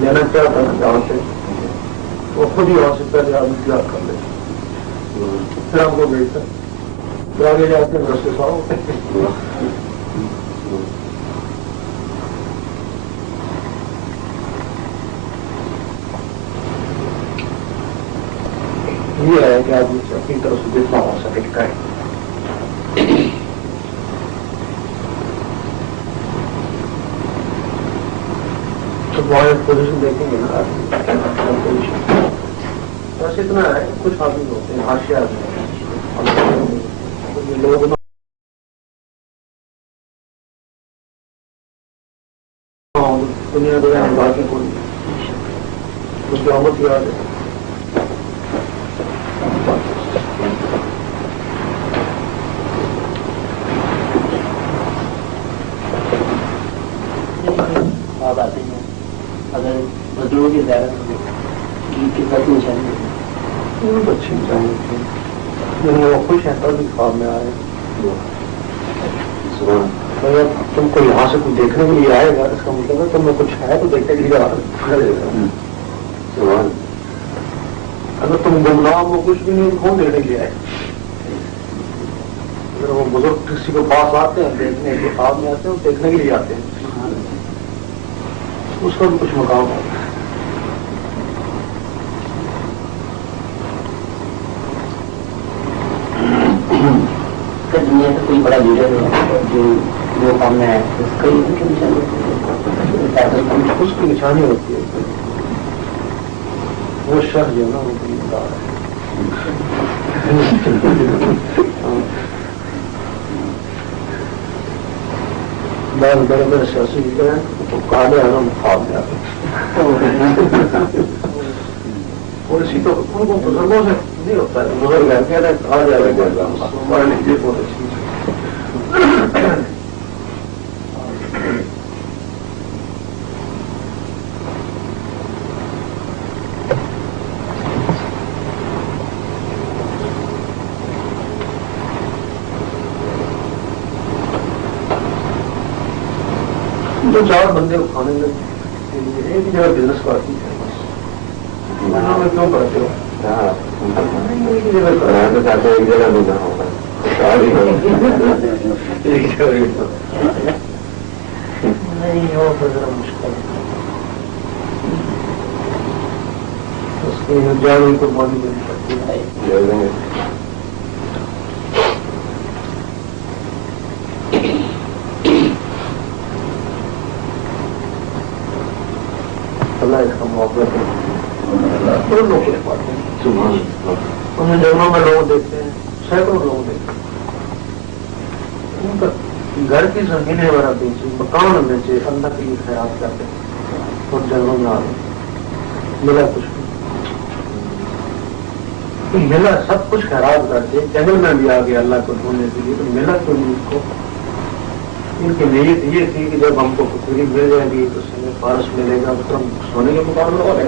لینا چاہتا ہے جہاں سے وہ خود ہی وہاں سے پہلے آدمی تیار کر لے پھر ہم کو بھیجتا پھر آگے جاتے ہیں رستے ساؤ یہ ہے کہ آدمی سے اپنی طرف سے جتنا ہو سکے کرے. تو بہت پوزیشن دیکھیں گے نا بس اتنا ہے کچھ آدمی ہوتے ہیں حاشیہ لوگ دنیا دنیا باقی کوئی کچھ آمد یاد ہے. آپ آتے ہیں اگر مزدوروں کی زیادہ عید کی سب نشانی بہت اچھی نشانی ہوتی ہے وہ خوش ہیں تب بھی خواب میں آئے. تم کو یہاں سے کوئی دیکھنے کے لیے آئے گا اس کا مطلب ہے تم میں کچھ ہے تو دیکھنے کے لیے اگر تم گمنام ہو کچھ بھی نہیں کون دیکھنے کے لیے آئے. اگر وہ بزرگ کسی کو پاس آتے ہیں دیکھنے کے خواب میں آتے ہیں وہ دیکھنے کے لیے آتے ہیں اس کا بھی کچھ مقام ہے. دنیا کا کوئی بڑا لیڈر ہے جو کام میں ہے اس کا اس کی نشانی ہوتی ہے وہ شخص جو ہے نا وہ دیندار ہے. بڑے بڑے سیاسی لیڈر ہیں تو کالے اعظم خواب میں آتے اور اسی تو ان کو بزرگوں سے نہیں ہوتا ہے. بزرگ کہہ رہے ہیں آ جائے گا ہمارے لیے بہت اچھی دو چار بندے کو کھانے کے لیے ایک جگہ بزنس کرتی ہے میں کیوں کرتے ہو ایک جگہ کرانا چاہتے ایک جگہ دینا ہوگا نہیں وہ ذرا مشکل اس کی جانی قربانی مل سکتی ہے. اللہ اس کا موقع کرے لوگ کچھ پاتے ہیں انہیں جنگلوں میں لوگ دیکھتے ہیں سینکڑوں لوگ دیکھتے ہیں ان کا گھر کی زمینیں وغیرہ بیچے مکان بیچے اللہ کے لیے خیرات کرتے اور جنگلوں میں آ گئے ملا کچھ بھی ملا سب کچھ خیرات کرتے جنگل میں بھی آ گیا اللہ کو ڈھونڈنے کے لیے تو ملا کیوں نہیں اس کو. ان کی نیت یہ تھی کہ جب ہم کو کچھ مل جائے گی تو ہمیں فارش ملے گا تو ہم سونے کے مقابلے والے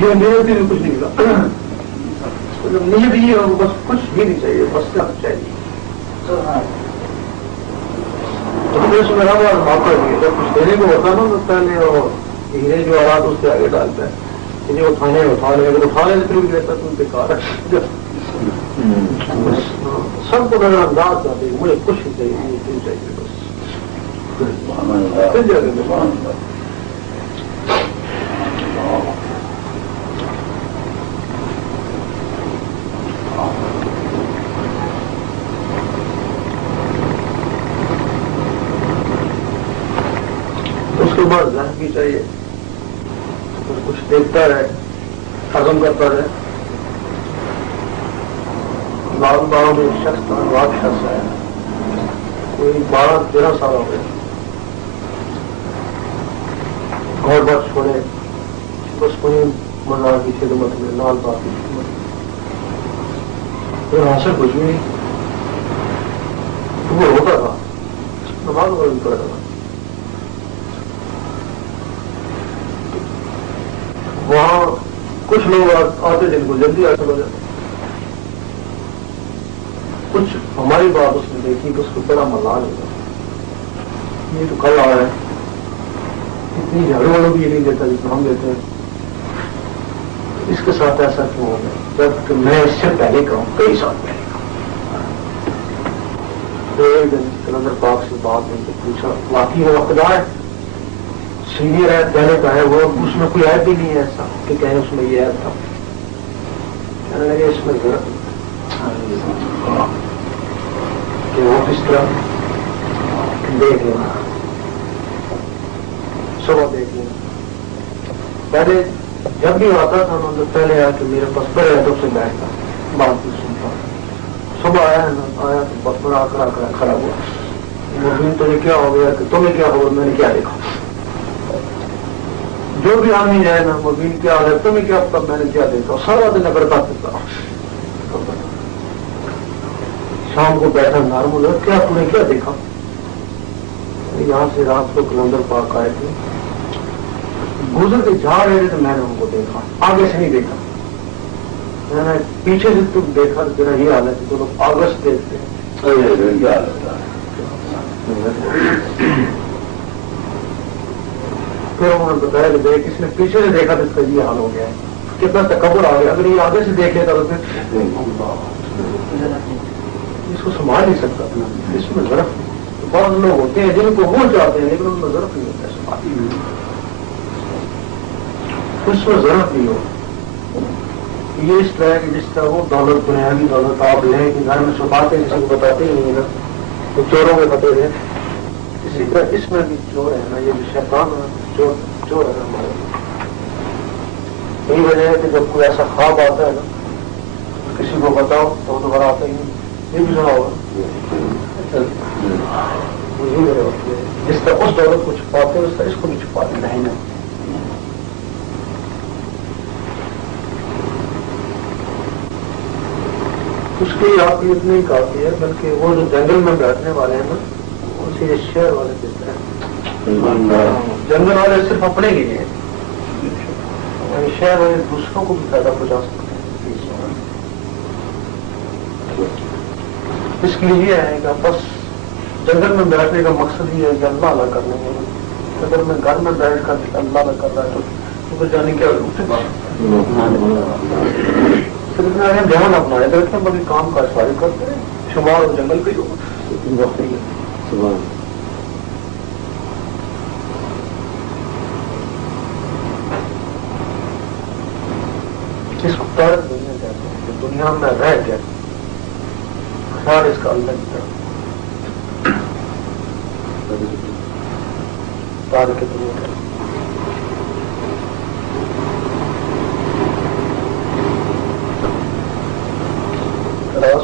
یہ نیت ہی کچھ نہیں ملا. نیت یہ بس کچھ بھی نہیں چاہیے بس سب چاہیے تو اس میں ہمارا موقع نہیں ہے. جب کچھ دینے کو ہوتا نا تو پہلے اور ہیرے جو آلات اس سے آگے ڈالتا ہے کہ اٹھانے اٹھا لے اگر اٹھانے سے پھر بھی رہتا تو بیکار ہے. سب کو نظر انداز کرتے مجھے کچھ نہیں چاہیے کیوں چاہیے بس اس کے بعد ذہن بھی چاہیے کچھ دیکھتا رہے ہضم کرتا رہے. لال باغ میں ایک شخص واقع شخص ہے کوئی 12-13 سال ہو گئے گھر بار چھوڑے بس کوئی مزار کی خدمت میں لال باغ کی خدمت میں حاصل کچھ بھی نہیں. وہ ہوتا تھا نماز وغیرہ بھی کرتا تھا. وہاں کچھ لوگ آتے جن کو جلدی حاصل ہو جاتا. کچھ ہماری بات اس نے دیکھی تو اس کو بڑا ملال ہوگا یہ تو کل آ رہا ہے اتنی جھاڑو والوں بھی یہ نہیں دیتا جتنا ہم دیتے ہیں. اس کے ساتھ ایسا کیوں ہو گیا جبکہ میں اس سے پہلے کہوں کئی سال پہلے کہوں. ایک دن کلندر پاک سے بات نہیں تو پوچھا واقعی وہ وقتدار ہے سینئر ہے پہلے کا ہے وہ اس میں کوئی عیب بھی نہیں ہے ایسا کہ کہیں اس میں یہ عیب تھا. کہنے لگے اس میں ضرورت کہ وہ کس طرح دیکھ لینا صبح دیکھ لینا. پہلے جب بھی آتا تھا نا تو پہلے آیا کہ میرے پاس پڑے تو سے بیٹھتا بات بھی سنتا. صبح آیا آیا تو بس بڑا کرا کھڑا ہوا. مبین تمہیں کیا ہو گیا کہ تمہیں کیا ہو میں نے کیا دیکھا. جو بھی آدمی جائے نا مبین کیا ہو تمہیں کیا پتا میں نے کیا دیکھا. سارا دن اگر بات کرتا شام کو بیٹھا نارمل کیا تم نے کیا دیکھا. یہاں سے رات کو کلندر پاک آئے تھے گزر کے جا رہے تھے تو میں نے ان کو دیکھا آگے سے نہیں دیکھا. میں نے پیچھے سے تم دیکھا تو تیرا یہ حالت ہے تو لوگ آگے سے دیکھتے ہیں. پھر انہوں نے بتایا کہ دیکھ اس نے پیچھے سے دیکھا تو اس کا یہ حال ہو گیا ہے. کتنا تکبر آ گیا. اگر یہ آگے سے دیکھ لیتا تو پھر اس کو سنبھال نہیں سکتا. اس میں ضرف بعض لوگ ہوتے ہیں جن کو وہ چاہتے ہیں لیکن ان میں ضرف نہیں ہوتا ہے سنبھال. اس میں ضرورت نہیں ہو. یہ اس طرح کہ جس طرح وہ دولت بنیادی دولت آپ لیں کہ گھر میں چھپاتے ہیں کسی کو بتاتے ہی نہیں نا تو چوروں کے پتے ہیں. اسی طرح اس میں بھی چور ہے نا یہ بھی شیطان ہے چور ہے ہمارے. یہی وجہ ہے کہ جب کوئی ایسا خواب آتا ہے نا کسی کو بتاؤ تو وہ دوبارہ آتا ہی نہیں. یہ بھی سنا ہوگا جس طرح اس دولت کو چھپاتے ہیں اس طرح اس کو بھی چھپاتے نہیں نا. اس کی عافیت نہیں کافی ہے بلکہ وہ جو جنگل میں بیٹھنے والے ہیں نا اسے شہر والے دیتے ہیں. جنگل والے صرف اپنے لیے ہیں شہر والے دوسروں کو بھی فائدہ پہنچا سکتے ہیں. اس کے لیے یہ ہے کہ بس جنگل میں بیٹھنے کا مقصد یہ ہے کہ اللہ اللہ کرنے کے. اگر میں گھر میں بیٹھ کر اللہ اللہ کر رہا ہے تو پھر جانے کی اتنا دھیان اپنا ہے تو بڑی کام کاج سارے کرتے ہیں شمار اور جنگل پہ اس کو تارک دنیا کہتے ہیں کہ دنیا میں رہ گیا خیال اس کا اللہ کی طرف تارک دنیا کہتے ہیں.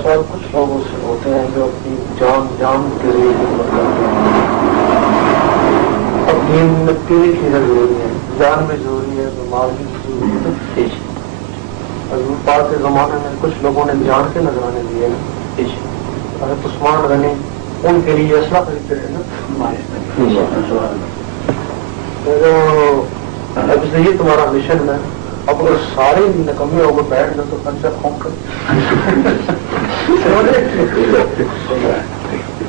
سوال کچھ لوگوں سے ہوتے ہیں جو اپنی جان کے لیے خدمت کرتے ہیں. اب دین میں تین چیزیں ضروری ہیں. جان بھی ضروری ہے مال بھی ضروری ہے. حضور پاک کے زمانے میں کچھ لوگوں نے جان کے نذرانے دیے نا. حضرت عثمان غنی ان کے لیے اسلحہ خریدتے رہے نا. اب اس لیے تمہارا مشن ہے. اب اگر سارے نکمے ہو کر بیٹھ جائے تو خرچہ کھونک کر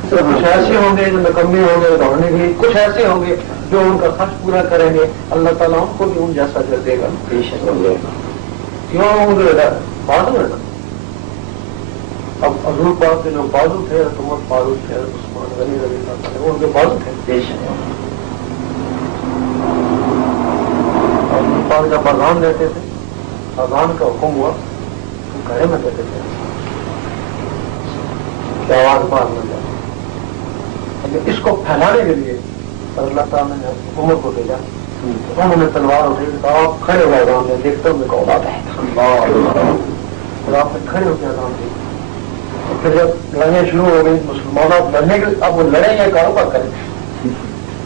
کچھ ایسے ہوں گے جو نکمے ہوں گے دوڑنے کے لیے. کچھ ایسے ہوں گے جو ان کا خرچ پورا کریں گے. اللہ تعالیٰ ان کو بھی ان جیسا کر دے گا. کیوں ہوں گے بازو ہے نا. اب حضور پاک کے جو بازو تھے تمہر بازو تھے عثمان غنی رضی اللہ عنہ وہ ان کے بازو تھے. پاک جب اذان دیتے تھے اذان کا حکم ہوا تو گھرے میں کہتے تھے کہ آواز باہر نہ جائے. لیکن اس کو پھیلانے کے لیے اللہ تعالیٰ نے عمر کو بھیجا. انہوں نے تلوار اٹھائی کہا آپ کھڑے ہوئے اذان دیں دیکھتے ہوئے کو بات ہے. پھر آپ نے کھڑے ہو کے اذان دی. پھر جب لڑیں شروع ہو گئی مسلمان اب لڑنے کے اب وہ لڑیں یا کاروبار کریں.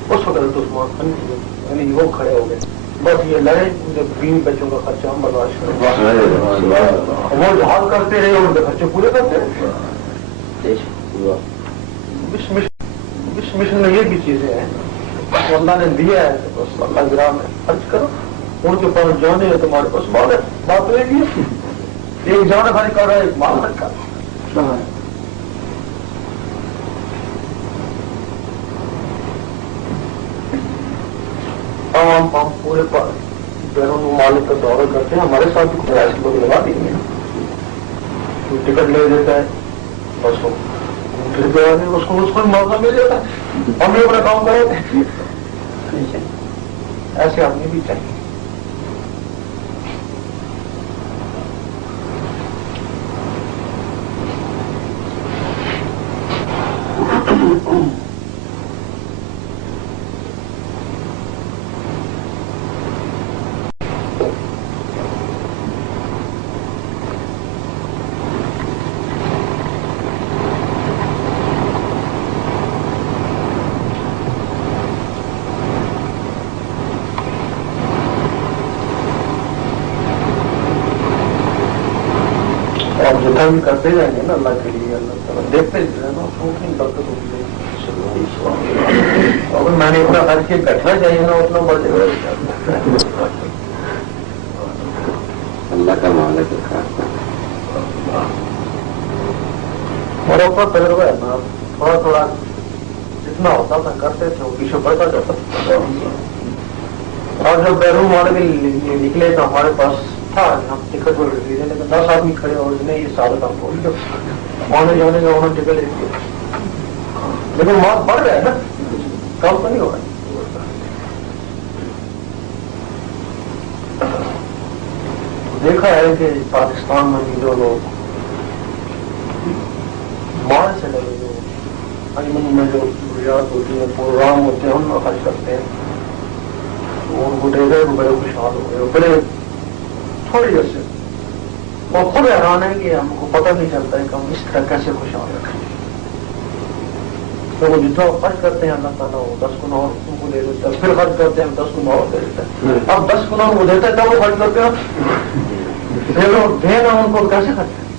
اس وقت عثمان وہ کھڑے ہو گئے. بس یہ لڑے جب بیوی بچوں کا خرچہ ہم برداشت کریں. وہ جہاد کرتے رہے ان کے خرچے پورے کرتے رہے. اس مشن میں یہ بھی چیزیں ہیں تو اللہ نے دیا ہے تو بس اللہ گرام ہے خرچ کرو. ان کے پاس جانے ہے تمہارے پاس مال ہے. بات تو ایک ہی ایک جان خرچ کر رہا ہے ایک مال خرچ کر رہا ہے. ہم پورے بیرون ممالک کا دورہ کرتے ہیں. ہمارے ساتھ بھی ایسے لوگ لگا دیں گے. ٹکٹ لے دیتا ہے بس وہ پھر گیا اس کو موقع مل جاتا ہے. ہم بھی اپنا کام کرے. ایسے آدمی بھی چاہیے. جتنا بھی کرتے جائیں گے نا اللہ کے لیے, اللہ تعالیٰ دیکھتے رہے نا, چھوٹ نہیں برکت ہوتی ہے. اگر میں نے اتنا خرچ کیا بیٹھنا چاہیے نا اتنا بڑھ جائے گا. اللہ کا معاملہ دیکھا میرے اوپر تجربہ ہے نا, تھوڑا تھوڑا جتنا ہوتا تھا کرتے تھے وہ پیچھے بڑھتا جاتا تھا. اور جب بیرون والے بھی نکلے تو ہمارے پاس تھا ہم ٹکٹ پر لیکن 10 آدمی کھڑے اور نہیں یہ سال کام بول دو آنے جانے کا انہوں نے ٹکٹ لے دیا. لیکن مارک بڑھ رہا ہے نا, کام تو نہیں ہو رہا ہے. دیکھا ہے کہ پاکستان میں بھی جو لوگ مال سے لگے جو انجمن میں جو ضروریات ہوتی ہیں پروگرام ہوتے ہیں ان میں خرچ کرتے ہیں, وہ ان کو دے گئے وہ بڑے خوشحال ہو گئے. بڑے تھوڑی دیر سے وہ خود حیران ہے کہ ہم کو پتہ نہیں چلتا ہے کہ ہم اس طرح کیسے خوشحال رکھیں. تو وہ جتنا خرچ کرتے ہیں اللہ تعالیٰ وہ 10 گنا اور ان کو دے دیتا ہے, پھر خرچ کرتے ہیں 10 گنا اور دے دیتا ہے. اب 10 گنا وہ دیتا ہے تب وہ خرچ کرتے ہیں, پھر دینا ان کو کیسے خرچ کریں.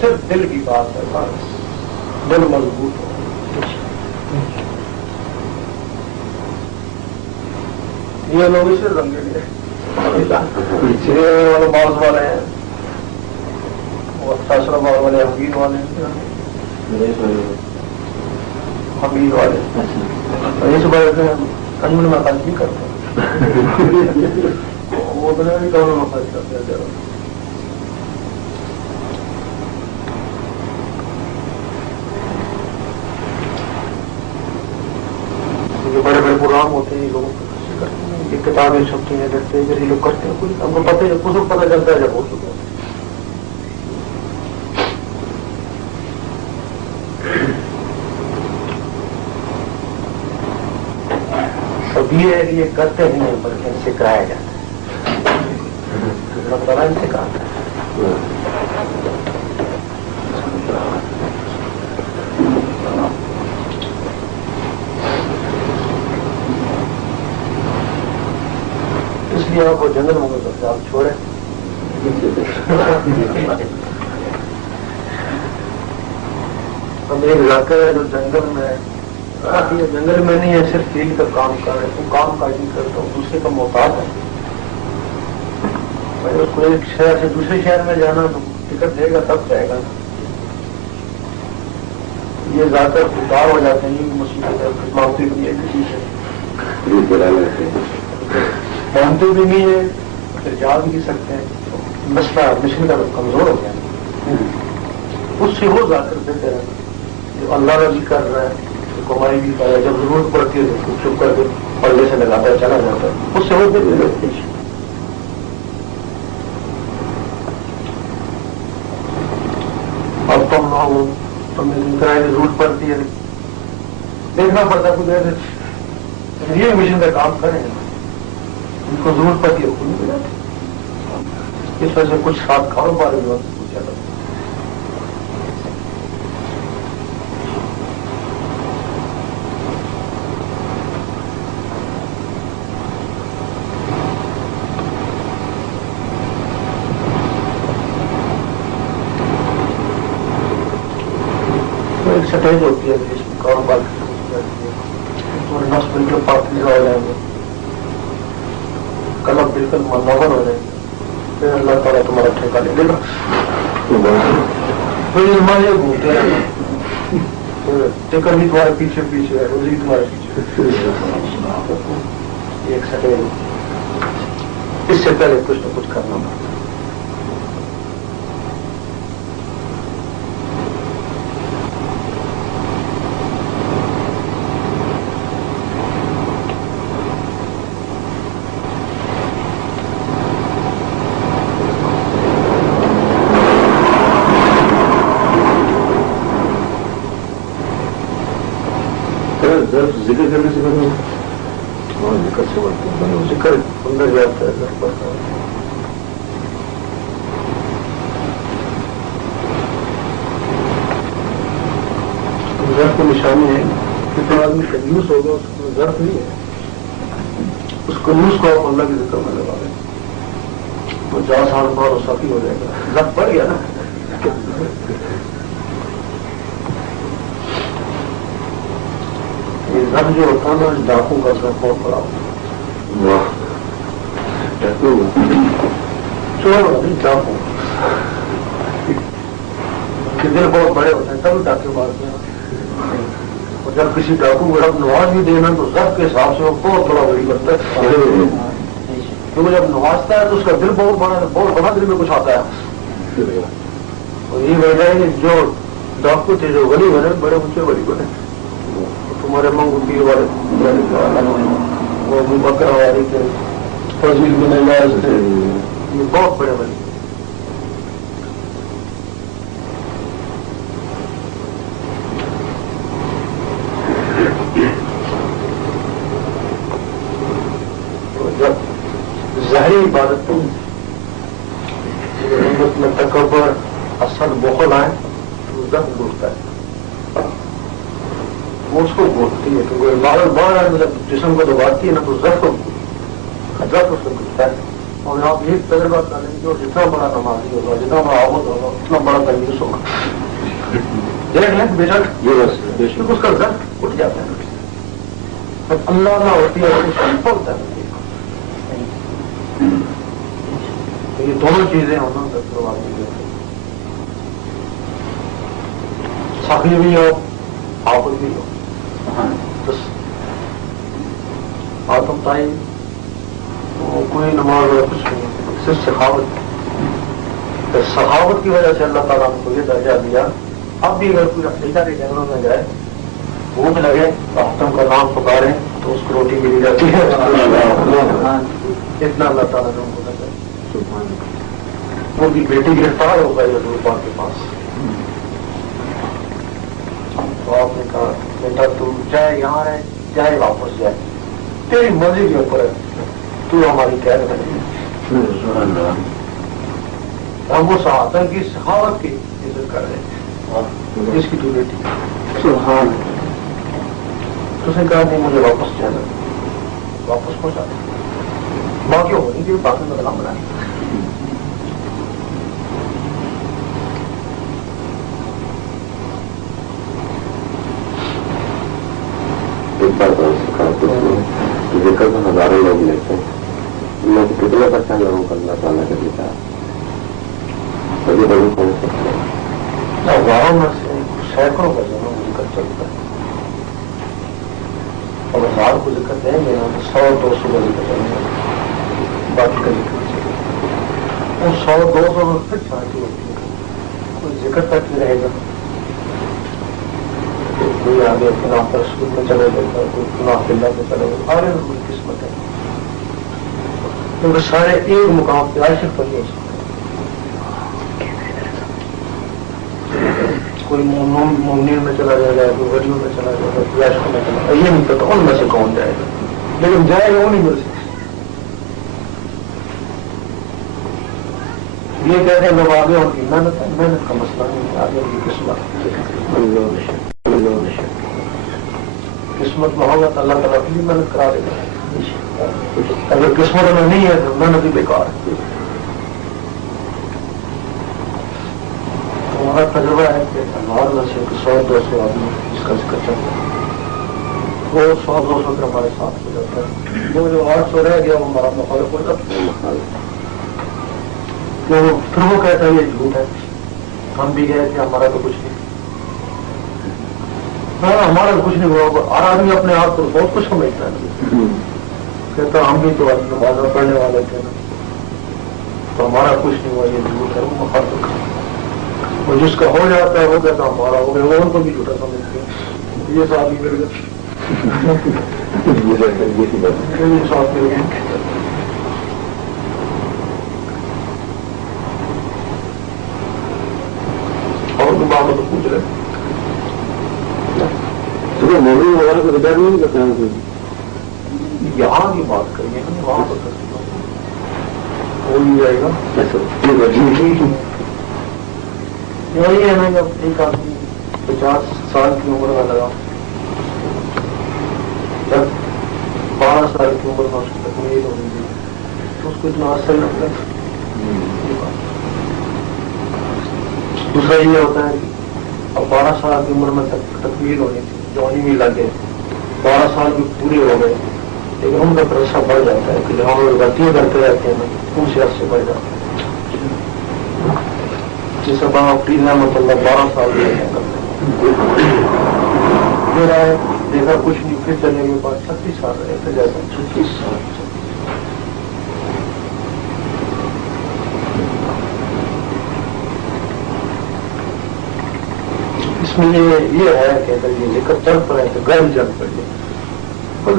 صرف دل کی بات ہے, بس دل مضبوط ہو. یہ لوگ اسے رنگے لیے والے باز والے ہیں, وہ فیصلہ باز والے حمید والے حمید والے اس بارے میں انجمن میں خرچ نہیں کرتے. وہ اتنے بھی دونوں میں خرچ کرتے ہیں. بڑے بڑے پروگرام ہوتے ہیں لوگوں کو یہ کتابیں چھپتی ہیں دیکھتے ہیں یہ لوگ کرتے ہیں. کچھ ہم کو پتہ ہے کچھ پتہ چلتا ہے جب ہو چکا ہے. سب یہ کرتے نہیں ہیں بلکہ ان سے کرایا جاتا ہے. اللہ تعالیٰ ان سے کہا آپ کو جنگل میں سکتے آپ چھوڑیں. ہم ایک علاقہ ہے جو جنگل میں جنگل میں نہیں ہے, صرف فیلڈ کا کام کر رہے ہیں. کام کاج نہیں کرتا ہوں, دوسرے کا محتاج ہے. اس کو ایک شہر سے دوسرے شہر میں جانا تو ٹکٹ دے گا تب جائے گا. یہ زیادہ تر خوددار ہو جاتے ہیں. یہ مصیبت مانگتے بھی ہے کسی سے, مانتے بھی نہیں ہے, پھر جا بھی نہیں سکتے ہیں. مسئلہ مشن کا کمزور ہو گیا. اس سے وہ زیادہ دیتے ہیں جو اللہ رضی کر رہا ہے, جو کمائی بھی کر رہا ہے, جب ضرورت پڑتی ہے تو چپ کر کے پلے سے لگاتا ہے چلا جاتا ہے. اس سے وہ دیتے ہیں. اب تم نہ ہو تمہیں کرائے کی ضرورت پڑتی ہے, دیکھنا پڑتا ہے کچھ یہ مشن کا کام کریں. ان کو ضرورت پڑتی ہے وہ نہیں ملاتی. اس وجہ سے کچھ ساتھ کاروبار کچھ زیادہ ایک سٹیج ہوتی ہے جس میں کاروبار ہاسپٹل پارٹنر ہو جائیں گے, کل آپ بالکل منور ہو جائیں گے. پھر اللہ تعالیٰ تمہارا ٹھیکہ لے لے گا. پھر یہ گھومتے ہیں, ٹکر بھی تمہارے پیچھے پیچھے ہے, روزی تمہارے پیچھے. ایک سیکنڈ اس سے پہلے کچھ نہ کچھ کرنا پڑتا. ذکر کرنے سے بنو اور ذکر سے بڑھتے بنو ذکر اندر جاتا ہے ذکر پڑتا ہے. ضرب کی نشانی ہے کتنا آدمی کنجوس ہوگا اس کو ضرب نہیں ہے. اس کنجوس کو آپ اللہ کی ذکر میں لگا لیں 50 سال بعد وہ سخی ہو جائے گا. ضرب پڑ گیا نا. ضرب جو ہوتا ہے نا ڈاکوں کا ضرب بہت بڑا ہوتا ہے. چور نہیں ڈاکوں کے دل بہت بڑے ہوتے ہیں تب ڈاکے مارتے ہیں. اور جب کسی ڈاکو کو جب نواز بھی دینا تو ضرب کے حساب سے وہ بہت بڑا بڑی کرتا ہے. کیونکہ جب نوازتا ہے تو اس کا دل بہت بڑا دل میں کچھ آتا ہے. اور یہی وجہ ہے کہ جو ڈاکو تھے جو ولی بنے بڑے اونچے ولی بنے. تمہارے منگوٹی والے وہ بکرا والے تھے فضیل بن الیاس تھے. یہ بہت بڑے ولی. جب ظاہری عبادت میں تکبر اصل بخل آئے تو ضبط گھٹتا ہے. وہ اس کو گھٹتی ہے کیونکہ بار جب جسم کو دباتی ہے نا تو ضبط اس کو گھٹتا ہے. اور آپ یہ تجربہ کر لیں گے اور جتنا بڑا نمازی ہوگا جتنا بڑا عابد ہوگا اتنا بڑا کنجوس ہوگا. دیکھ لیں بے شک اس کا ضبط اٹھ جاتا ہے. اللہ نہ ہوتی ہے ہوتا ہے. یہ دونوں چیزیں ہونا سخی بھی ہو آفت بھی ہو. آتم تائی کوئی نماز اور کچھ نہیں صرف سخاوت کی وجہ سے اللہ تعالیٰ نے کو یہ درجہ دیا. اب بھی اگر کوئی افریقہ کے جنگلوں میں جائے بھوک لگے تو کا نام پکارے تو اس کو روٹی ملی جاتی ہے. اتنا اللہ تعالیٰ نے ان کو نظر. ان کی بیٹی گرفتار ہو گئی حضور پاک کے پاس. تو آپ نے کہا بیٹا تو چاہے یہاں رہے چاہے واپس جائے تیری مرضی کے اوپر ہے تو ہماری قید کرے. ہم وہ صحابہ کی سخاوت کی عزت کر رہے ہیں جس کی تو بیٹی سبحان. تو اس نے کہا نہیں مجھے واپس جانا. واپس پہنچا باقی ہونی چاہیے باقی میں کلام بنائیں. ایک بار ذکر تو ہزاروں لوگ لیتے ہیں ان میں سے کتنے % لوگوں کو اللہ تعالیٰ کا دیتا ہے کبھی بڑی پہنچ سکتے ہیں. ہزاروں میں سے سینکڑوں کا ذکر چلتا ہے. اور 1000 کو ذکر دیں گے نا تو 100-200 کا ذکر کریں گے باقی کا ذکر چلے گا. وہ 100-200 میں پھر شانتی ہوتی ہے. کوئی ذکر تک نہیں رہے گا. کوئی آگے پناہ رسول میں چلے گا کوئی پناہ اللہ میں چلے گا. آگے کوئی قسمت ہے کیونکہ سارے ایک مقام پہ عاشق پر نہیں ہو سکتے. کوئی مومنین میں چلا جائے گا کوئی ولیوں میں چلا جائے گا کوئی عاشقوں میں چلا جائے گا. یہ نہیں پتا ان میں سے کون جائے گا لیکن جائے گا وہ نہیں مل سکتا. یہ کہتے ہیں لوگ آگے ان کی محنت ہے. محنت کا مسئلہ نہیں ہے آگے ان کی قسمت. قسمت میں ہوگا تو اللہ تعالیٰ کی محنت کرا دے گا. اگر قسمت میں نہیں ہے تو محنت ہی بیکار ہے. ہمارا تجربہ ہے کہ ہمارے میں سے 100-200 آدمی اس کا ذکر چلتا ہے. وہ 100-200 کے ہمارے ساتھ ہو جاتا ہے. جو 800 رہ گیا وہ ہمارا مخالف ہو جاتا ہے. پھر وہ کہتا ہے یہ جھوٹ ہے ہم بھی گئے تھے ہمارا تو کچھ نہیں. ہاں ہمارا کچھ نہیں ہوا، ہر آدمی اپنے آپ کو بہت کچھ سمجھتا ہے، کہتا ہم بھی تو نماز پڑھنے والے تھے نا، تو ہمارا کچھ نہیں ہوا، یہ جھوٹ ہے، وہ ہر اور جس کا ہو جاتا ہے ہو گیا تو ہمارا ہو گیا، وہ ان کو بھی جھوٹا سمجھتے ہیں، یہ ساتھ مل گئے، یہ ساتھ مل گئے. اور تو بات تو پوچھ رہے موبائل وغیرہ کو ریٹائر نہیں کرتے ہیں، یہاں کی بات کریے ہم وہاں پر کرتے ہو ہی جائے گا. یہی ہے نا جب ایک آدمی 50 سال کی عمر کا لگا، جب 12 سال کی عمر میں اس کی تکمیل ہونی تھی تو اس کو اتنا اثر لگتا ہے. دوسرا یہ ہوتا ہے کہ اب 12 سال کی عمر میں تکمیل ہونی تھی، جوانی بھی لگ گئے، 12 سال بھی پورے ہو گئے، لیکن ان کا پرسہ بڑھ جاتا ہے کہ جہاں وہ غلطیاں کرتے رہتے ہیں ان سے عرصے بڑھ جاتا ہے. جیسے باپری رحمۃ اللہ 12 سال کرتے پھر آئے دیکھا کچھ نہیں، پھر چلنے کے بعد 36 سال رہے، پھر جاتا 36 سال. اس میں یہ ہے کہ اگر یہ ذکر چل پڑے تو گاڑی چل پڑی ہے،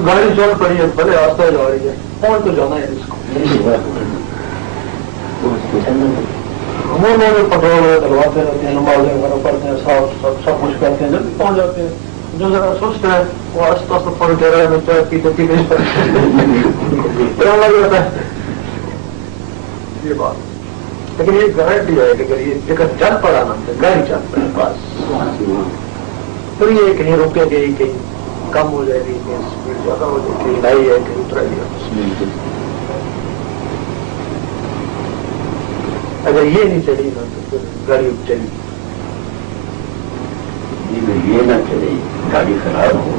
گاڑی چل پڑی ہے بڑے آستہ جا رہی ہے، پہنچ تو جانا ہے اس کو. ہمارے پٹرول ڈلواتے رہتے ہیں، نمازیں وغیرہ پڑھتے ہیں، سب کچھ کرتے ہیں، جلدی پہنچ جاتے ہیں. جو ذرا سست ہے وہ آستہ آستہ پڑھتے رہے میں چائے پیتے پیتے لگ جاتا ہے. یہ بات لیکن یہ گارنٹی ہے کہ اگر یہ ذکر چل پڑا نا تو گاڑی چل پڑے بس. پھر یہ کہیں رکے گئی، کہیں کم ہو جائے گی، کہیں اسپیڈ زیادہ ہو جائے گی، کہیں لائی ہے کہیں اترائی ہے. اگر یہ نہیں چلی نا تو پھر گاڑی چلی. یہ نہ چلے گاڑی خراب ہو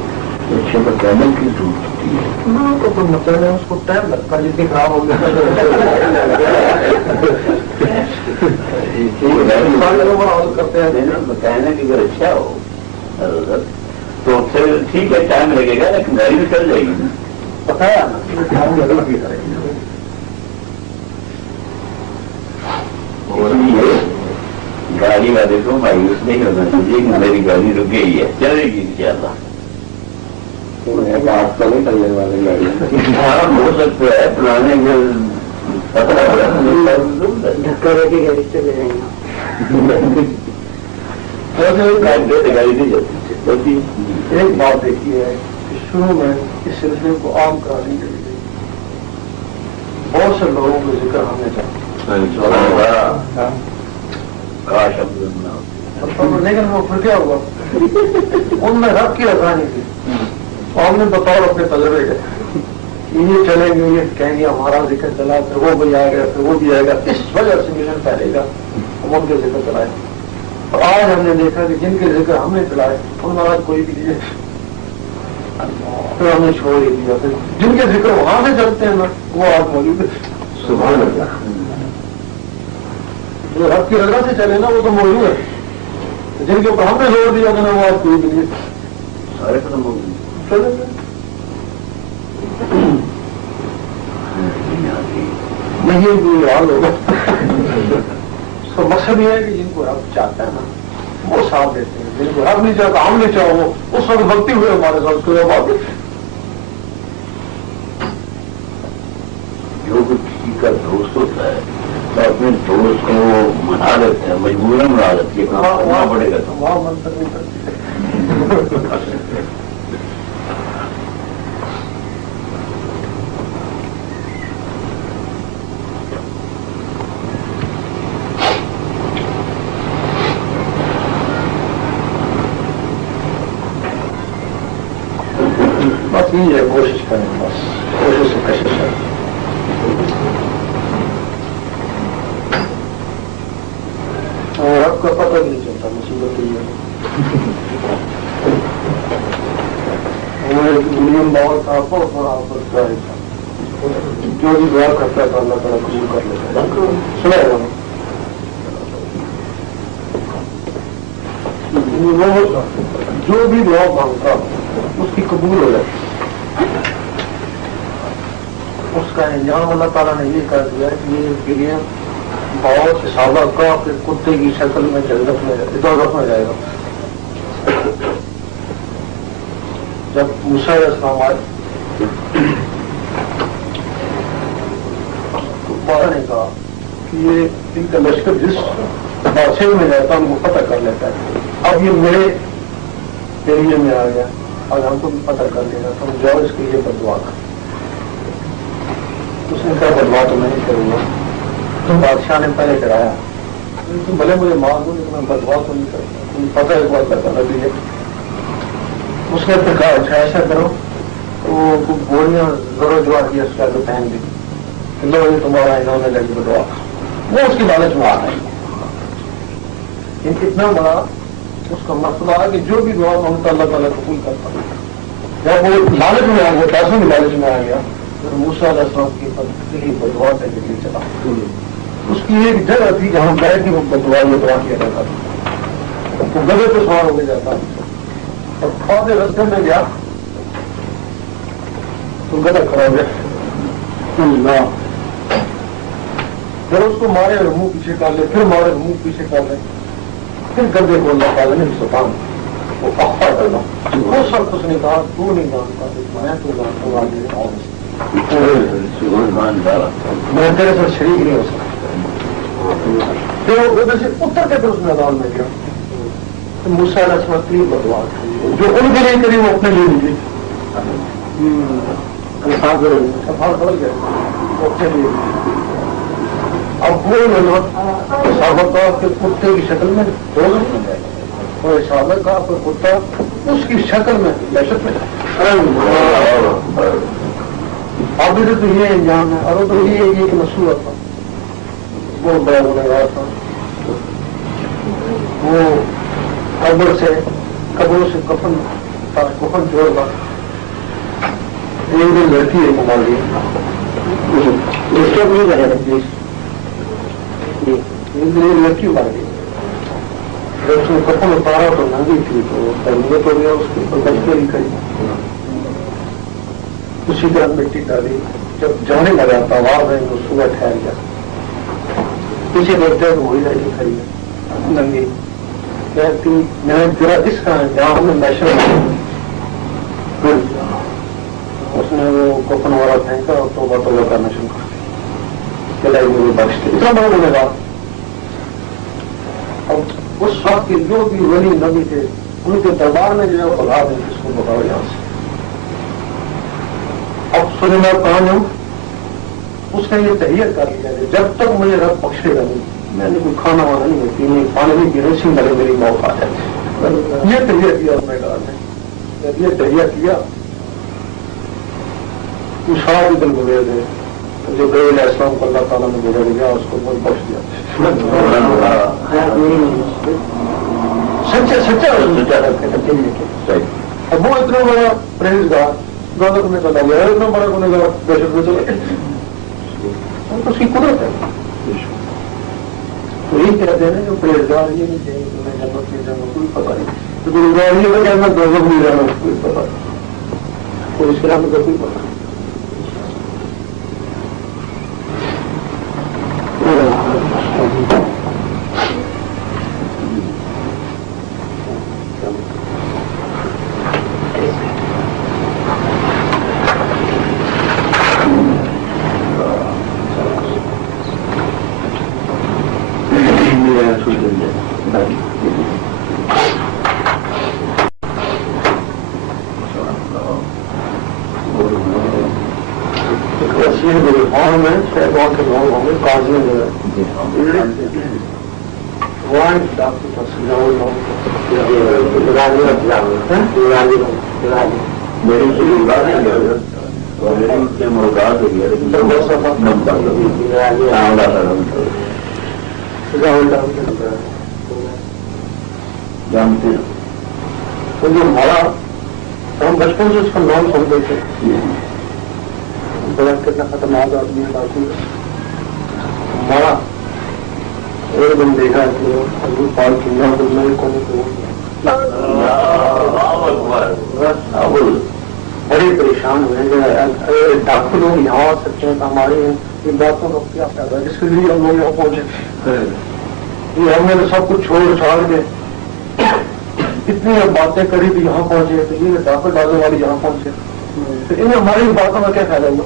تو اچھے مکینک کی ضرورت ہوتی ہے. ہاں تو کوئی مسئلہ نہیں، اس کو ٹائم لگتا ہے، جتنی خراب ہو گیا کرتے ہیں. مکینک اگر اچھا ہو تو پھر ٹھیک ہے ٹائم لگے گا لیکن گاڑی بھی چل جائے گی. بتایا نا گاڑی والے کو مایوس نہیں ہونا چاہیے کہ میری گاڑی رک گئی ہے، چلے گی انشاءاللہ. آپ کا نہیں چلنے والے گاڑی ہاں ہو سکتا ہے پرانے دھکا دے کے گاڑی چلے جائیں گے. گاڑی نہیں چلتی. ایک بات دیکھی ہے کہ شروع میں اس سلسلے کو عام کرانے کے لیے بہت سے لوگوں کو ذکر ہم نے چاہا، کاش لیکن وہ پھر کیا ہوا ان میں رب کی رضانی تھی. ہم نے بطور اپنے تجربے کے یہ چلیں گے، یہ کہیں گے ہمارا ذکر چلا، پھر وہ بھی آئے گا، پھر وہ بھی آئے گا، اس وجہ سے مشن پھیلے گا، ہم ان کے ذکر چلائے. اور آج ہم نے دیکھا کہ جن کے ذکر ہم نے چلائے ان میں آج کوئی بھی نہیں، پھر ہم نے چھوڑ ہی دیا. پھر جن کے ذکر وہاں سے چلتے ہیں نا وہ آج موجود ہے. سبحان اللہ. جو رب کی رضا سے چلے نا وہ تو موجود ہے، جن کے اوپر ہم نے زور دیا تھا نا وہ آج کوئی بھی نہیں. سارے ختم ہو گئے. نہیں کوئی حال ہوگا. اس کا مقصد یہ ہے کہ جن کو رب چاہتا ہے نا وہ ساتھ دیتے ہیں، جن کو رب نہیں چاہتا ہم نہیں چاہو وہ اس وقت بھکتی ہوئے ہمارے ساتھ کوئی بات. جو کچھ ٹھیک کا دوست ہوتا ہے تو اپنے دوست کو منا لیتے ہیں، مجبوراً منا لیتی ہے، وہاں پڑے گا تو وہاں منتر نہیں کرتی. بس یہی ہے، کوشش کریں، بس کوشش سے کشش ہے. اور آپ کا پتہ بھی نہیں چلتا مصیبت یہ ہے. ملین باور تھا بہت بڑا آفر تھا، جو بھی دعا کرتا تھا اللہ تعالیٰ قبول کر لیتا. سنا ہے وہ جو بھی دعا مانگتا اس کی قبول ہو جاتی. اس کا انجام اللہ تعالیٰ نے یہ کر دیا کہ یہ گریا بہت صحابہ کا پھر کتے کی شکل میں جنت میں عبادت میں جائے گا. جب موسیٰ علیہ السلام آئے تو پارا نے کہا کہ یہ ان کا لشکر جس بادشاہ میں جاتا ان کو پتہ کر لیتا ہے. اب یہ میرے ایریے میں آ گیا اور ہم کو بھی پتہ کر لے گا. تم جاؤ اس کے لیے بدعا کر. اس نے کہا بدعا تو نہیں کروں گا. تو بادشاہ نے پہلے کرایا تم بھلے مجھے مار دو لیکن میں بدعا تو نہیں کروں. تم پتہ ایک بات بتا لگی ہے. اس نے پھر کہا اچھا ایسا کرو. وہ گولیاں ضرور جو آتی ہے اس کا تو پہن دی لو یہ تمہارا انہوں نے لگی بدعا. وہ اس کی لالچ میں آ رہی ہے. اتنا بڑا اس کا مسئلہ ہے کہ جو بھی دعا مانگتا اللہ تعالیٰ قبول کرتا ہے. جب وہ لالچ میں آ گیا پیسوں کی لالچ میں آ گیا پھر موسیٰ علیہ السلام کی بدعا کرنے کے لیے چلا. اس کی ایک جگہ تھی جہاں بیٹھ کے وہ بدعا یہ دعا کیا جاتا تھا. وہ گدے پہ سوار ہو کے جاتا اور کھاتے رستے میں گیا تو گدا کھڑا ہو گیا. پھر اس کو مارے اور منہ پیچھے کر لے پھر مارے منہ پیچھے کر لے. پھر گدے کو اللہ تعالیٰ نے سبحان وہ اخبار کرنا وہ سب اس نے کہا تو نہیں جانتا میں تو جانتا ہوں میں تیرے ساتھ شریک نہیں ہو سکتا. پھر وہ گدے سے اتر کے پھر اس میدان میں گیا. موسیٰ علیہ السلام کی بدعا جو ان کے لیے کری وہ اپنے لیے نہیں. صفحہ بدل گیا وہ اپنے لیے. اب وہ صحابہ کا کہ کتے کی شکل میں اور صحابہ کا کہ کتا اس کی شکل میں دہشت میں. اب تو یہ انجام ہے اور تو یہ ایک مسئلہ تھا. بہت بڑا گنہگار تھا. وہ قبر سے کفن جوڑ کر ایک دن لڑکی ہے مار لیا. اس کو نہیں کرے لڑکی مار گئی. جب اس نے کپڑ اتارا تو ننگی تھی تو تربیت ہو گیا. اس کے اوپر بچے بھی کری اسی طرح مٹی ڈالی. جب جانے لگا تو آواز آئی تو صبح ٹھہر گیا. پیچھے دیکھتے تو وہی لڑکی کھڑی ہے ننگی. کہتی میں تیرا اس کا جہاں ہم نے نیشنل اس نے وہ کپن والا پھینکا اور توبہ کرنا شروع کر دیا. مجھے بخش کے اتنا بڑا ہونے لگا. اب اس وقت کے جو بھی ولی نبی تھے ان کے دربار میں جو ہے بلا دیں اس کو بتاؤ یہاں سے. اب سنے میں کہاں ہوں اس نے یہ تحریر کر لیا کہ جب تک مجھے رب بخشے گا نہیں میں نے کوئی کھانا وانا نہیں پینے پانی نہیں پینے سی ملے میری موت آ جاتی. یہ تحریر کیا اس نے کہا جب یہ تحریر کیا وہ سارا بھی دل گزرے تھے. جو علیہ السلام کو اللہ تعالیٰ نے گزر گیا اس کو بہت بخش دیا. سچا اب وہ اتنا بڑا پرہیزگار دولت میں چلا گیا. اتنا بڑا گنہگار دہشت میں چلا گیا. اس کی قدرت ہے. تو یہی کہتے ہیں جو پرہیزگار یہ نہیں چاہیے کہ میں جنت میں جانا کوئی پتہ نہیں. تو گنہگار یہ کہنا دولت میں جانا کوئی پتہ نہیں. کوئی اس کے نام کا کوئی پتہ نہیں. جانتے ہیں تو جو ہمارا ہم بچپن سے اس کا نام سنتے تھے بڑا کتنا خطرناک آدمی ہے. باقی ہمارا ایک دن دیکھا کہ حضور پاک کی نعمت میں کون بڑے پریشان ہوئے ہیں ڈاکٹر لوگ یہاں آ سکتے ہیں تو ہماری ان باتوں کا کیا فائدہ جس کے لیے ہم لوگ یہاں پہنچے. یہ ہم نے سب کچھ چھوڑ چھاڑ کے اتنی باتیں کری بھی یہاں پہنچے تو یہ ڈاکٹر ڈالنے والی یہاں پہنچے تو ان ہماری باتوں کا کیا فائدہ ہوا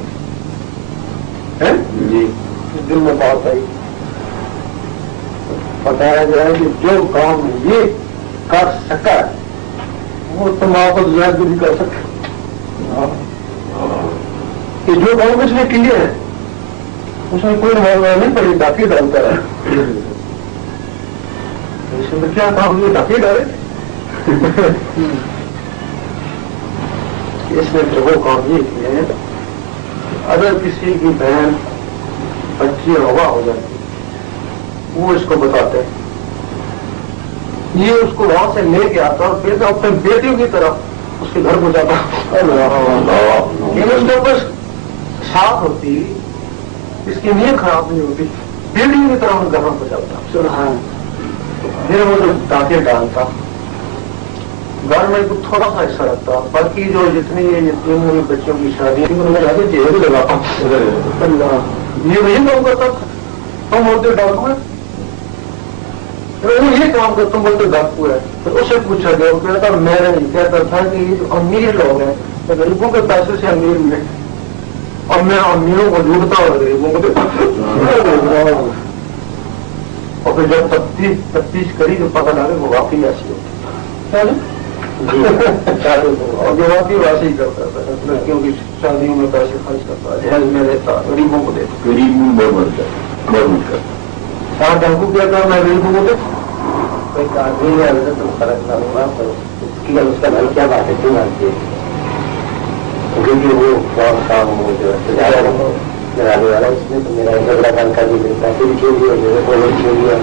جی. دل میں بات آئی بتایا جائے کہ جو کام یہ کر سکا ہے وہ تم آپ زیادہ بھی کر سکتے کہ جو کام اس نے کیے ہیں اس میں کوئی معاملہ نہیں پڑی ڈاکی ڈالتا ہے اس میں کیا کام یہ ڈاکی ڈالے اس نے جو وہ کام یہ کیے ہیں اگر کسی کی بہن بچی ہوا ہو جاتی وہ اس کو بتاتے یہ اس کو وہاں سے لے کے آتا اور پھر اپنے بیٹیوں کی طرف اس کے گھر کو جاتا اس کے اوپر صاف ہوتی اس کی نیت خراب نہیں ہوتی بیٹیوں کی طرف گھر کو جاتا پھر وہ جو ڈاکے ڈالتا گھر میں تھوڑا سا حصہ رکھتا باقی جو جتنی یتیم بچوں کی شادی جاتے جیل لگاتا یہ وہی کام کرتا تم ہوتے ڈاکو ہے وہ یہ کام کرتا تم بولتے ڈاکو ہے تو اس سے پوچھا گیا وہ کہتا میں نہیں کہتا تھا کہ یہ جو امیر لوگ ہیں غریبوں کے پیسے سے امیر ہوئے اور میں امیروں کو لوٹتا اور غریبوں کو دیتا اور پھر جب تفتیش کری تو پتہ لگا وہ واقعی ایسی ہوتی اور جو واقعی ویسے ہی کرتا تھا لڑکیوں کی شادیوں میں پیسے خرچ کرتا جہیز میں دیتا غریبوں کو دیتا غریبوں کہاں ڈاکو کیا تھا میں غریبوں کو دیتا کوئی آدمی ہے تو فرق نہ ہوا پر اس کا گھر کیا بات ہے کیوں آتی ہے کیونکہ وہ بہت کام ہو جو میرا آنے والا اس میں تو میرا جھگڑا کام کر بھی پیسے بھی چھوڑ دیا میرے کو چھوڑ دیا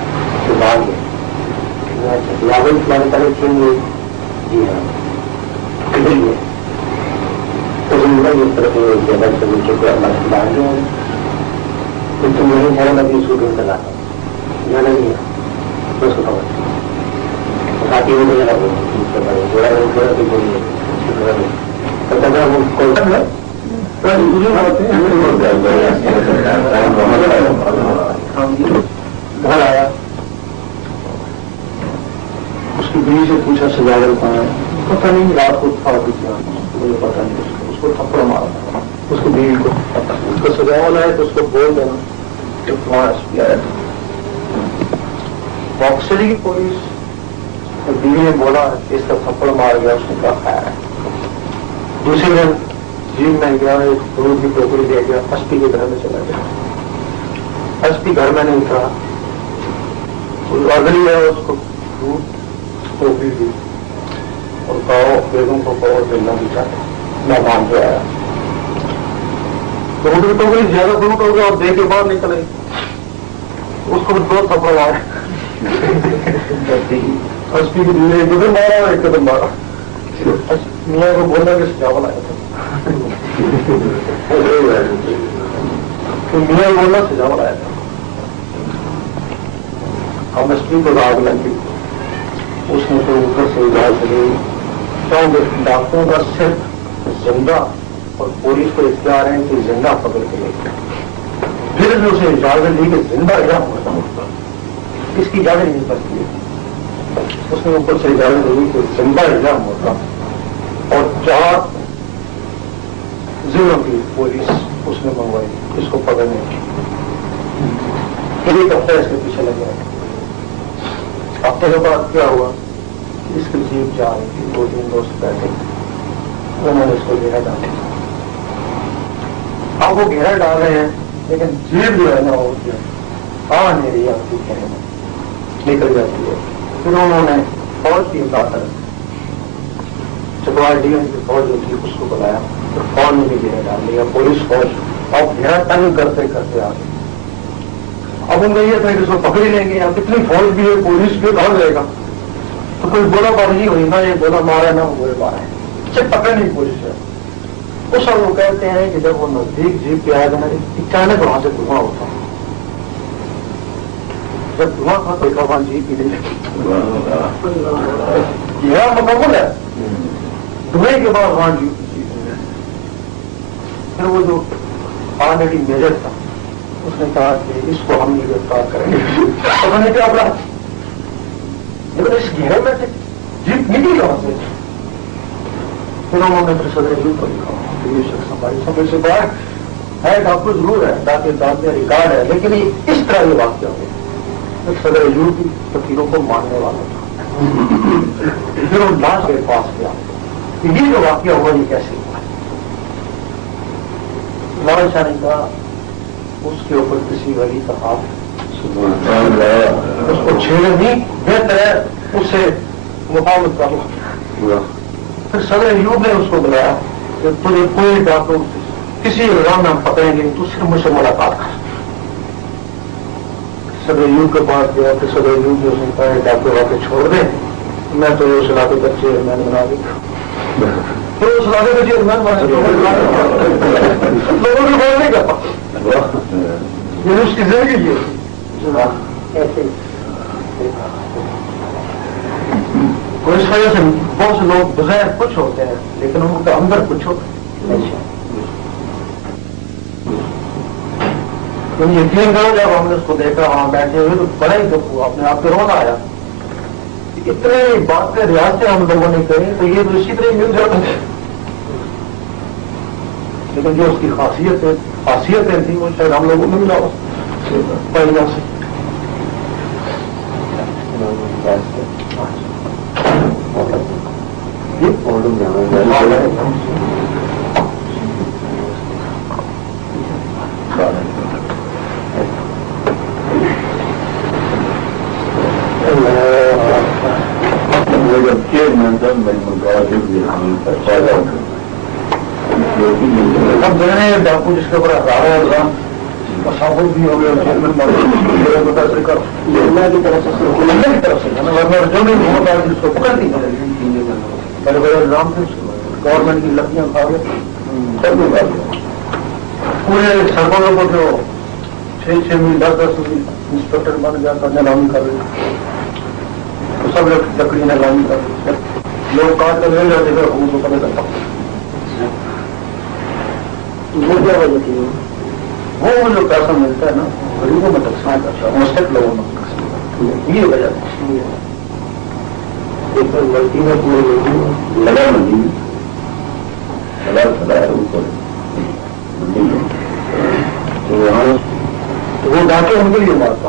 تو بعد میں تمہارے پہلے چھوڑ گئی جی ہاں اس طرف بچوں کو باہر گیا تم نہیں جانا میں بھی شوٹنگ کر رہا تھا جانا نہیں ہے اس کو خبر ساتھی میں جانا جوڑا بھی بولیے گھر آیا اس کی بیوی سے پوچھا سجاول کہاں ہے پتہ نہیں رات کو تھا مجھے پتہ نہیں اس کو تھپڑ مارا اس کو بیوی کو اس کو سجاول آئے تو اس کو بول دینا کہ تمہارا ایس پی آیا باکسری کی پولیس بیوی نے بولا اس کا تھپڑ مار گیا اس نے کہا ہے دوسری دن جیل میں گیا ایک دودھ کی ٹوکری دے گیا ایس پی کے گھر میں چلا گیا ایس پی گھر میں نہیں اترا اگلی ہے اس کو دودھ ٹوکری دی اور کہو بیگم کو کہو ملنا بھی چاہے میں مان کے آیا دودھ کی ٹوکری زیادہ دودھ ہو گیا اور دے کے باہر نکلے اس کو دو تھپڑ مارے ایس پی کی بیوی ایک قدم مارا اور ایک قدم مارا میاں کو بولنا کہ سجاول آیا تھا میاں بولنا سجاول آیا تھا ہم ایس پی کو آگ لگ گئی اس نے تو اوپر سے اجازت لی کیونکہ ڈاکٹروں کا صرف زندہ اور پولیس کو اختیار ہے کہ زندہ پکڑ کے لے پھر بھی اسے اجازت دی کہ زندہ کیا ہوتا اس کی اجازت نہیں پڑتی ہے اس نے اوپر سے اجازت دی کہ زندہ الزام ہوتا اور 4 ضلعوں کی پولیس اس نے منگوائی اس کو پکڑنے کی پھر ایک ہفتہ اس کے پیچھے لگ گیا ہفتے کے بعد کیا ہوا اس کی جیپ جا رہی تھی 2-3 دوست بیٹھے انہوں نے اس کو گھیرا ڈالا اب وہ گھیرا ڈال رہے ہیں لیکن جیب جو ہے نا وہ آ نہیں رہی آپ کی کہنے میں نکل جاتی ہے پھر انہوں نے فوج کی اطاعت چکوال ڈی ایم کی فوج جو تھی اس کو بلایا پھر فوج نے بھی گھیرا ڈال لیا پولیس فوج اور گھیرا تنگ کرتے کرتے آ گئی اب ان کا یہ تھا کہ اس کو پکڑ ہی لیں گے اب کتنی فوج بھی ہے پولیس بھی کہاں جائے گا تو کوئی بولا باری ہوئی نا یہ بولا مارا نہ ہوئے مارے چھ پکڑ نہیں پولیس ہے اس وقت وہ کہتے ہیں کہ جب وہ نزدیک جیپ پہ آیا تھا اچانک وہاں سے دھواں ہوتا جب دھواں تھا تو وہاں جیپ ہی نہیں یہ مکمل ہے. دبئی کے بعد وہاں پھر وہ جو آلریڈی میجر تھا اس نے کہا کہ اس کو ہم نہیں گرفتار کریں گے. تو میں نے کیا پڑا لیکن اس گھیرے میں سے جیت نکلی وہاں سے. پھر انہوں نے پھر صدر کو لکھا کہ یہ شخص ہماری سمجھ سے باہر ہے. ڈاکٹر ضرور ہے تاکہ داد میں ریکارڈ ہے لیکن یہ اس طرح یہ واقعہ ہو. صدر کی فقیروں کو ماننے والا تھا. پھر وہ لاش کے پاس گیا کہ یہ جو واقعہ ہوا یہ کیسے ہوا. مولانا شاہ نے کہا اس کے اوپر کسی ولی کا ہاتھ اس کو چھیڑے نہیں بہتر ہے اس سے مقابلت کر لو. پھر صدر ایوب نے اس کو بلایا کہ تجھے کوئی ڈاکٹر کسی الزام میں ہم پکڑیں گے تو صرف مجھ سے ملاقات کر. صدر ایوب کے پاس گیا کہ صدر ایوب نے اس نے کہا ڈاکٹر واقع چھوڑ دیں میں تو اس علاقے کا چیئرمین بنا دیا. تو اس علاقے کا چیئرمین بنا لوگوں کو بولنے کا یہ اس کی زندگی ہے. تو اس وجہ سے بہت سے لوگ بغیر کچھ ہوتے ہیں لیکن ان کا اندر کچھ ہوتا ہے. یقین کرو جب ہم نے اس کو دیکھا وہاں بیٹھے ہوئے تو بڑا ہی دکھ ہوا اپنے آپ پہ رونا آیا. اتنے باتیں ریاستیں ہم لوگوں نے کری تو یہ تو اسی طرح مل جاتا ہے لیکن جو اس کی خاصیتیں تھیں وہ شاید ہم لوگوں میں ملا ہو پہلے سے. اب دیکھنے ڈاکو جس کے اوپر ہزاروں مسافر بھی ہو گئے متاثر کر کی طرف سے جو بھی ہوتا ہے جس کو پکڑتی بڑے بڑے الزام تھے گورنمنٹ کی لکڑیاں کھا گئے. پورے سرکاروں کو جو 6 میل 10 میل انسپیکٹر بن گیا کر نیلامی کر رہے تو سب لوگ لکڑی نیلامی کر رہے لوگ کاٹ کر لے جاتے تھے حکومت کو پتہ کرتا. وہ کیا وجہ تھی وہ جو پیسہ ملتا ہے نا غریبوں میں تقسیم کرتا ہے مستق لوگوں میں یہ وجہ غلطی میں پورے وہ ڈاکے ان کے لیے مارتا